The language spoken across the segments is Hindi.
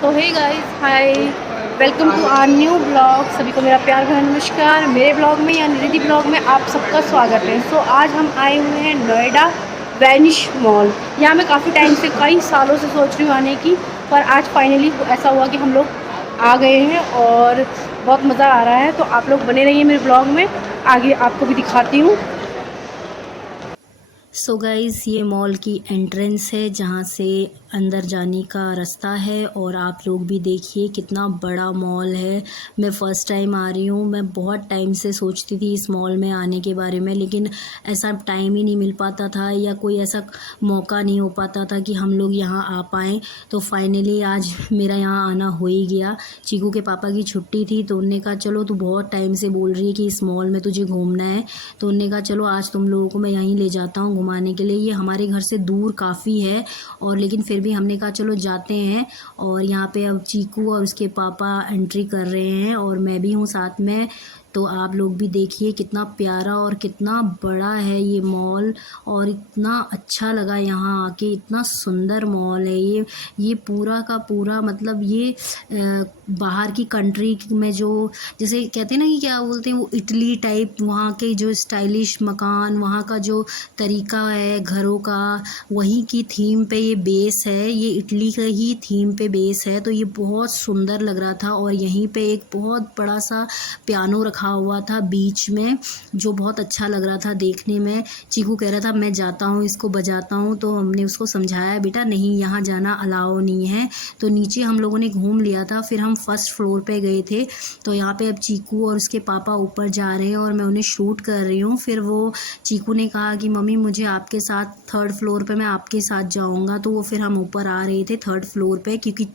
So hey guys, hi, welcome to our new blog. सभी को मेरा प्यार भरा नमस्कार। मेरे ब्लॉग में यानी रिद्धि ब्लॉग में आप सबका स्वागत है। सो आज हम आए हुए हैं नोएडा वैनिश मॉल। यहाँ मैं काफ़ी टाइम से, कई सालों से सोच रही हूँ आने की, पर आज फाइनली ऐसा हुआ कि हम लोग आ गए हैं और बहुत मज़ा आ रहा है। तो आप लोग बने रहिए मेरे ब्लॉग में, आगे आपको भी दिखाती हूँ। सो गाइज़, ये मॉल की एंट्रेंस है जहाँ से अंदर जाने का रास्ता है। और आप लोग भी देखिए कितना बड़ा मॉल है। मैं फ़र्स्ट टाइम आ रही हूँ। मैं बहुत टाइम से सोचती थी इस मॉल में आने के बारे में, लेकिन ऐसा टाइम ही नहीं मिल पाता था या कोई ऐसा मौका नहीं हो पाता था कि हम लोग यहाँ आ पाएँ। तो फाइनली आज मेरा यहाँ आना हो ही गया। चीकू के पापा की छुट्टी थी तो उनने कहा चलो, तू बहुत टाइम से बोल रही है कि इस मॉल में तुझे घूमना है, तो उनने कहा चलो आज तुम लोगों को मैं यहीं ले जाता हूँ घुमाने के लिए। ये हमारे घर से दूर काफ़ी है और लेकिन फिर भी हमने कहा चलो जाते हैं। और यहाँ पे अब चीकू और उसके पापा एंट्री कर रहे हैं और मैं भी हूँ साथ में। तो आप लोग भी देखिए कितना प्यारा और कितना बड़ा है ये मॉल। और इतना अच्छा लगा यहाँ आके, इतना सुंदर मॉल है ये पूरा का पूरा। मतलब ये बाहर की कंट्री में जो, जैसे कहते हैं ना कि क्या बोलते हैं वो, इटली टाइप, वहाँ के जो स्टाइलिश मकान, वहाँ का जो तरीका है घरों का, वहीं की थीम पे ये बेस है। ये इटली का ही थीम पे बेस है। तो ये बहुत सुंदर लग रहा था। और यहीं पे एक बहुत बड़ा सा पियानो रखा हुआ था बीच में, जो बहुत अच्छा लग रहा था देखने में। चीकू कह रहा था मैं जाता हूँ इसको बजाता हूँ, तो हमने उसको समझाया बेटा नहीं, यहाँ जाना अलाउ नहीं है। तो नीचे हम लोगों ने घूम लिया था, फिर हम फर्स्ट फ्लोर पे गए थे। तो यहाँ पे अब चीकू और उसके पापा ऊपर जा रहे हैं और मैं उन्हें शूट कर रही हूँ। फिर वो चीकू ने कहा कि मम्मी मुझे आपके साथ थर्ड फ्लोर पे, मैं आपके साथ जाऊँगा। तो वो फिर हम ऊपर आ रहे थे थर्ड फ्लोर पे, क्योंकि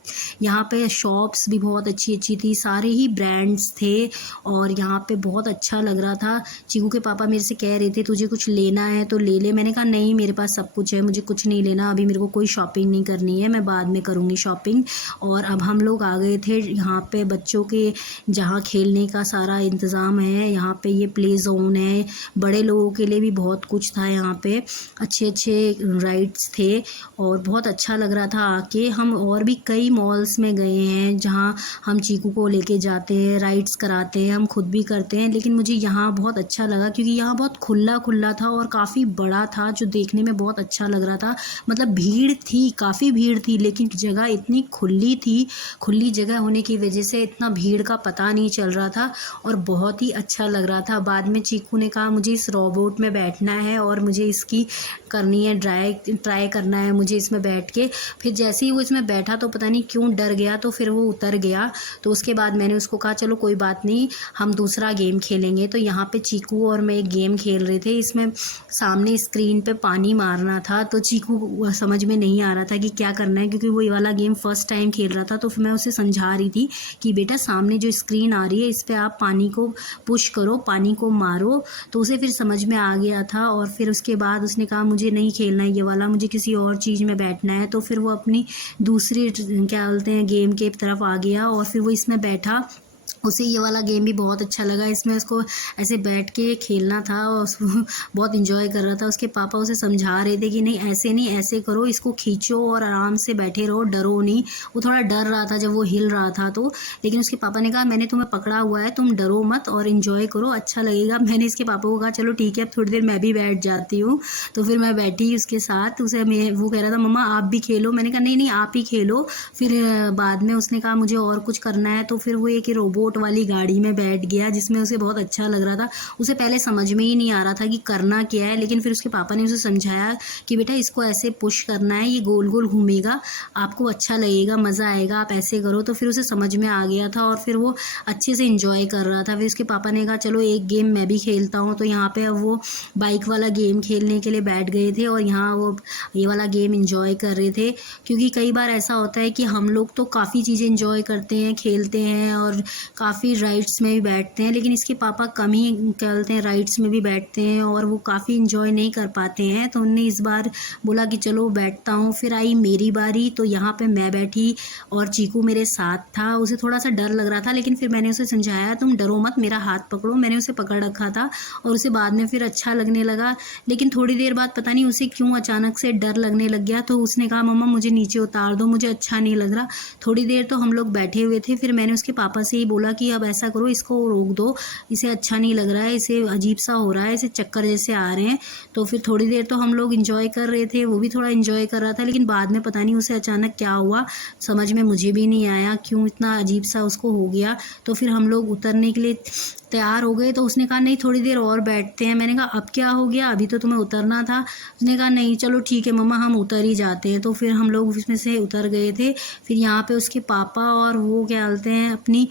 यहाँ पे शॉप्स भी बहुत अच्छी अच्छी थी, सारे ही ब्रांड्स थे और यहाँ पे बहुत अच्छा लग रहा था। चीकू के पापा मेरे से कह रहे थे तुझे कुछ लेना है तो ले ले। मैंने कहा नहीं, मेरे पास सब कुछ है, मुझे कुछ नहीं लेना, अभी मेरे को कोई शॉपिंग नहीं करनी है, मैं बाद में करूँगी शॉपिंग। और अब हम लोग आ गए थे यहाँ पे बच्चों के, जहाँ खेलने का सारा इंतज़ाम है। यहाँ पे ये प्ले जोन है, बड़े लोगों के लिए भी बहुत कुछ था यहाँ पे, अच्छे अच्छे राइड्स थे और बहुत अच्छा लग रहा था आके। हम और भी कई मॉल्स में गए हैं जहाँ हम चीकू को लेके जाते हैं, राइड्स कराते हैं, हम खुद भी करते हैं, लेकिन मुझे यहाँ बहुत अच्छा लगा क्योंकि यहाँ बहुत खुला खुला था और काफ़ी बड़ा था, जो देखने में बहुत अच्छा लग रहा था। मतलब भीड़ थी, काफ़ी भीड़ थी, लेकिन जगह इतनी खुली थी, खुली जगह होने की वजह से इतना भीड़ का पता नहीं चल रहा था और बहुत ही अच्छा लग रहा था। बाद में चीकू ने कहा मुझे इस रोबोट में बैठना है और मुझे इसकी करनी है, ट्राई करना है मुझे इसमें बैठ के। फिर जैसे ही वो इसमें बैठा तो पता नहीं क्यों डर गया, तो फिर वो उतर गया। तो उसके बाद मैंने उसको कहा चलो कोई बात नहीं, हम दूसरा गेम खेलेंगे। तो यहाँ पे चीकू और मैं एक गेम खेल रहे थे, इसमें सामने स्क्रीन पे पानी मारना था। तो चीकू समझ में नहीं आ रहा था कि क्या करना है, क्योंकि वो ये वाला गेम फर्स्ट टाइम खेल रहा था। तो फिर मैं उसे समझा रही थी कि बेटा सामने जो स्क्रीन आ रही है इस पर आप पानी को पुश करो, पानी को मारो। तो उसे फिर समझ में आ गया था और फिर उसके बाद उसने कहा मुझे नहीं खेलना है ये वाला, मुझे किसी और चीज़ में बैठना है। तो फिर वो अपनी दूसरी, क्या बोलते हैं, गेम के तरफ आ गया और फिर वो इसमें बैठा। उसे ये वाला गेम भी बहुत अच्छा लगा। इसमें उसको ऐसे बैठ के खेलना था और उसको बहुत इन्जॉय कर रहा था। उसके पापा उसे समझा रहे थे कि नहीं ऐसे नहीं, ऐसे करो, इसको खींचो और आराम से बैठे रहो, डरो नहीं। वो थोड़ा डर रहा था जब वो हिल रहा था तो, लेकिन उसके पापा ने कहा मैंने तुम्हें पकड़ा हुआ है, तुम डरो मत और इन्जॉय करो, अच्छा लगेगा। मैंने इसके पापा को कहा चलो ठीक है, अब थोड़ी देर मैं भी बैठ जाती हूँ। तो फिर मैं बैठी उसके साथ। उसे वो कह रहा था मम्मा आप भी खेलो, मैंने कहा नहीं नहीं आप ही खेलो। फिर बाद में उसने कहा मुझे और कुछ करना है, तो फिर वो एक रोबोट वाली गाड़ी में बैठ गया जिसमें उसे बहुत अच्छा लग रहा था। उसे पहले समझ में ही नहीं आ रहा था कि करना क्या है, लेकिन फिर उसके पापा ने उसे समझाया कि बेटा इसको ऐसे पुश करना है, ये गोल गोल घूमेगा, आपको अच्छा लगेगा, मज़ा आएगा, आप ऐसे करो। तो फिर उसे समझ में आ गया था और फिर वो अच्छे से इंजॉय कर रहा था। फिर उसके पापा ने कहा चलो एक गेम मैं भी खेलता हूँ। तो यहाँ पे अब वो बाइक वाला गेम खेलने के लिए बैठ गए थे और यहाँ वो ये वाला गेम इंजॉय कर रहे थे। क्योंकि कई बार ऐसा होता है कि हम लोग तो काफ़ी चीज़ें इंजॉय करते हैं, खेलते हैं और काफ़ी राइड्स में भी बैठते हैं, लेकिन इसके पापा कम ही क्या बोलते हैं राइड्स में भी बैठते हैं और वो काफ़ी इन्जॉय नहीं कर पाते हैं। तो उनने इस बार बोला कि चलो बैठता हूँ। फिर आई मेरी बारी, तो यहाँ पे मैं बैठी और चीकू मेरे साथ था। उसे थोड़ा सा डर लग रहा था, लेकिन फिर मैंने उसे समझाया तुम डरो मत, मेरा हाथ पकड़ो। मैंने उसे पकड़ रखा था और उसे बाद में फिर अच्छा लगने लगा। लेकिन थोड़ी देर बाद पता नहीं उसे क्यों अचानक से डर लगने लग गया, तो उसने कहा मम्मा मुझे नीचे उतार दो, मुझे अच्छा नहीं लग रहा। थोड़ी देर तो हम लोग बैठे हुए थे, फिर मैंने उसके पापा से ही बोला कि अब ऐसा करो, इसको रोक दो, इसे अच्छा नहीं लग रहा है, इसे अजीब सा हो रहा है, इसे चक्कर जैसे आ रहे हैं। तो फिर थोड़ी देर तो हम लोग इंजॉय कर रहे थे, वो भी थोड़ा इंजॉय कर रहा था, लेकिन बाद में पता नहीं उसे अचानक क्या हुआ, समझ में मुझे भी नहीं आया क्यों इतना अजीब सा उसको हो गया। तो फिर हम लोग उतरने के लिए तैयार हो गए, तो उसने कहा नहीं थोड़ी देर और बैठते हैं। मैंने कहा अब क्या हो गया, अभी तो तुम्हें उतरना था। उसने कहा नहीं चलो ठीक है मम्मा, हम उतर ही जाते हैं। तो फिर हम लोग उसमें से उतर गए थे। फिर यहाँ पे उसके पापा और वो क्या बोलते हैं अपनी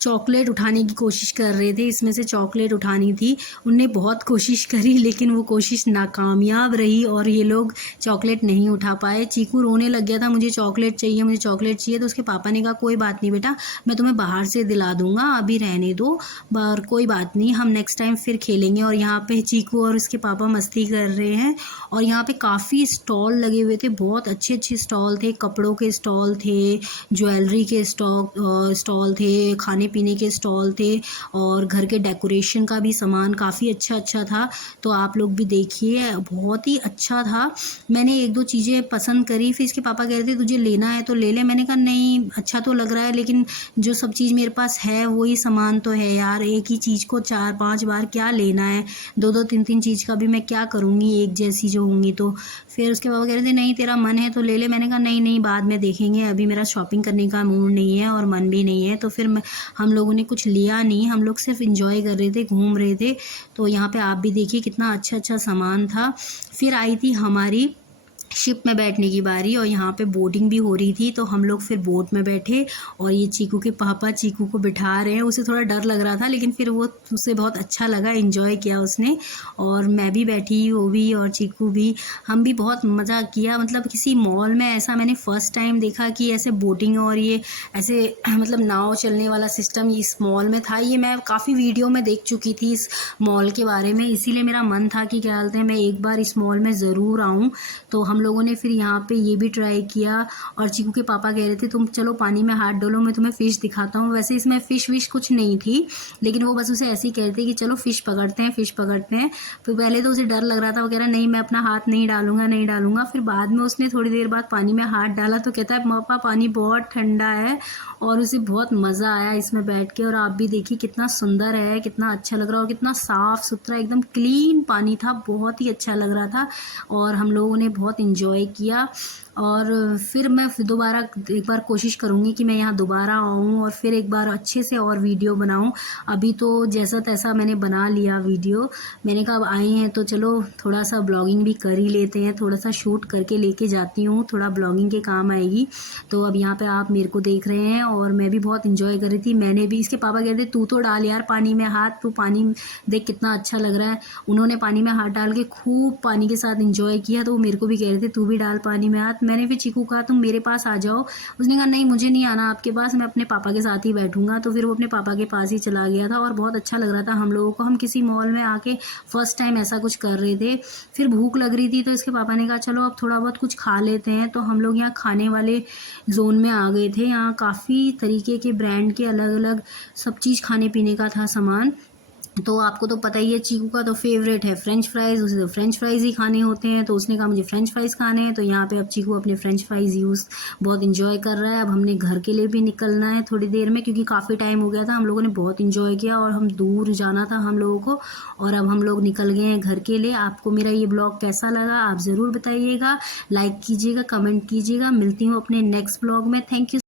चॉकलेट उठाने की कोशिश कर रहे थे, इसमें से चॉकलेट उठानी थी। उनने बहुत कोशिश करी, लेकिन वो कोशिश नाकामयाब रही और ये लोग चॉकलेट नहीं उठा पाए। चीकू रोने लग गया था, मुझे चॉकलेट चाहिए, मुझे चॉकलेट चाहिए। तो उसके पापा ने कहा कोई बात नहीं बेटा, मैं तुम्हें बाहर से दिला दूंगा, अभी रहने दो, पर कोई बात नहीं, हम नेक्स्ट टाइम फिर खेलेंगे। और यहाँ पे चीकू और उसके पापा मस्ती कर रहे हैं। और यहाँ पे काफ़ी स्टॉल लगे हुए थे, बहुत अच्छे अच्छे स्टॉल थे, कपड़ों के स्टॉल थे, ज्वेलरी के स्टॉल थे, खाने पीने के स्टॉल थे, और घर के डेकोरेशन का भी सामान काफ़ी अच्छा अच्छा था। तो आप लोग भी देखिए, बहुत ही अच्छा था। मैंने एक दो चीज़ें पसंद करी, फिर इसके पापा कह रहे थे तुझे लेना है तो ले ले। मैंने कहा नहीं अच्छा तो लग रहा है, लेकिन जो सब चीज़ मेरे पास है वही सामान तो है यार, एक ही चीज़ को 4-5 बार क्या लेना है, 2-2 3-3 चीज़ का भी मैं क्या करूँगी एक जैसी जो होंगी। तो फिर उसके पापा कह रहे थे नहीं तेरा मन है तो ले ले। मैंने कहा नहीं नहीं बाद में देखेंगे, अभी मेरा शॉपिंग करने का मूड नहीं है और मन भी नहीं है। तो फिर हम लोगों ने कुछ लिया नहीं, हम लोग सिर्फ इंजॉय कर रहे थे, घूम रहे थे। तो यहाँ पे आप भी देखिए कितना अच्छा अच्छा सामान था। फिर आई थी हमारी शिप में बैठने की बारी, और यहाँ पे बोटिंग भी हो रही थी। तो हम लोग फिर बोट में बैठे और ये चीकू के पापा चीकू को बिठा रहे हैं। उसे थोड़ा डर लग रहा था, लेकिन फिर वो उसे बहुत अच्छा लगा, एंजॉय किया उसने। और मैं भी बैठी, वो भी और चीकू भी, हम भी बहुत मज़ा किया। मतलब किसी मॉल में ऐसा मैंने फ़र्स्ट टाइम देखा कि ऐसे बोटिंग और ये ऐसे मतलब नाव चलने वाला सिस्टम इस मॉल में था। ये मैं काफ़ी वीडियो में देख चुकी थी इस मॉल के बारे में, इसीलिए मेरा मन था कि क्या बोलते हैं मैं एक बार इस मॉल में ज़रूर आऊँ। तो हम लोगों ने फिर यहाँ पे ये भी ट्राई किया। और चीकू के पापा कह रहे थे तुम चलो पानी में हाथ डालो, मैं तुम्हें फ़िश दिखाता हूँ। वैसे इसमें फ़िश विश कुछ नहीं थी, लेकिन वो बस उसे ऐसे ही कह रहे थे कि चलो फ़िश पकड़ते हैं, फ़िश पकड़ते हैं। फिर पहले तो उसे डर लग रहा था, वो कह रहा नहीं मैं अपना हाथ नहीं डालूंगा, नहीं डालूंगा। फिर बाद में उसने थोड़ी देर बाद पानी में हाथ डाला तो कहता है पापा पानी बहुत ठंडा है, और उसे बहुत मज़ा आया इसमें बैठ के। और आप भी देखिए कितना सुंदर है, कितना अच्छा लग रहा है, और कितना साफ़ सुथरा एकदम क्लीन पानी था, बहुत ही अच्छा लग रहा था। और हम लोगों ने बहुत इंजॉय किया। और फिर मैं दोबारा एक बार कोशिश करूँगी कि मैं यहाँ दोबारा आऊँ और फिर एक बार अच्छे से और वीडियो बनाऊँ। अभी तो जैसा तैसा मैंने बना लिया वीडियो, मैंने कहा अब आए हैं तो चलो थोड़ा सा ब्लॉगिंग भी कर ही लेते हैं, थोड़ा सा शूट करके लेके जाती हूँ, थोड़ा ब्लॉगिंग के काम आएगी। तो अब यहाँ पे आप मेरे को देख रहे हैं और मैं भी बहुत इंजॉय कर रही थी। मैंने भी, इसके पापा कहते तू तो डाल यार पानी में हाथ, तू पानी देख कितना अच्छा लग रहा है। उन्होंने पानी में हाथ डाल के खूब पानी के साथ इंजॉय किया, तो वो मेरे को भी कह रहे थे तू भी डाल पानी में हाथ। मैंने फिर चीकू कहा तुम मेरे पास आ जाओ, उसने कहा नहीं मुझे नहीं आना आपके पास, मैं अपने पापा के साथ ही बैठूंगा। तो फिर वो अपने पापा के पास ही चला गया था और बहुत अच्छा लग रहा था हम लोगों को। हम किसी मॉल में आके फर्स्ट टाइम ऐसा कुछ कर रहे थे। फिर भूख लग रही थी तो इसके पापा ने कहा चलो अब थोड़ा बहुत कुछ खा लेते हैं। तो हम लोग यहाँ खाने वाले जोन में आ गए थे। यहाँ काफ़ी तरीके के ब्रांड के अलग अलग सब चीज़ खाने पीने का था सामान। तो आपको तो पता ही है चीकू का तो फेवरेट है फ्रेंच फ्राइज़, उसे तो फ्रेंच फ्राइज़ ही खाने होते हैं। तो उसने कहा मुझे फ्रेंच फ्राइज़ खाने हैं। तो यहाँ पे अब चीकू अपने फ्रेंच फ्राइज़ बहुत इंजॉय कर रहा है। अब हमने घर के लिए भी निकलना है थोड़ी देर में, क्योंकि काफ़ी टाइम हो गया था, हम लोगों ने बहुत इंजॉय किया और हम दूर जाना था हम लोगों को। और अब हम लोग निकल गए हैं घर के लिए। आपको मेरा ये ब्लॉग कैसा लगा आप ज़रूर बताइएगा, लाइक कीजिएगा, कमेंट कीजिएगा। मिलती हूँ अपने नेक्स्ट ब्लॉग में। Thank you.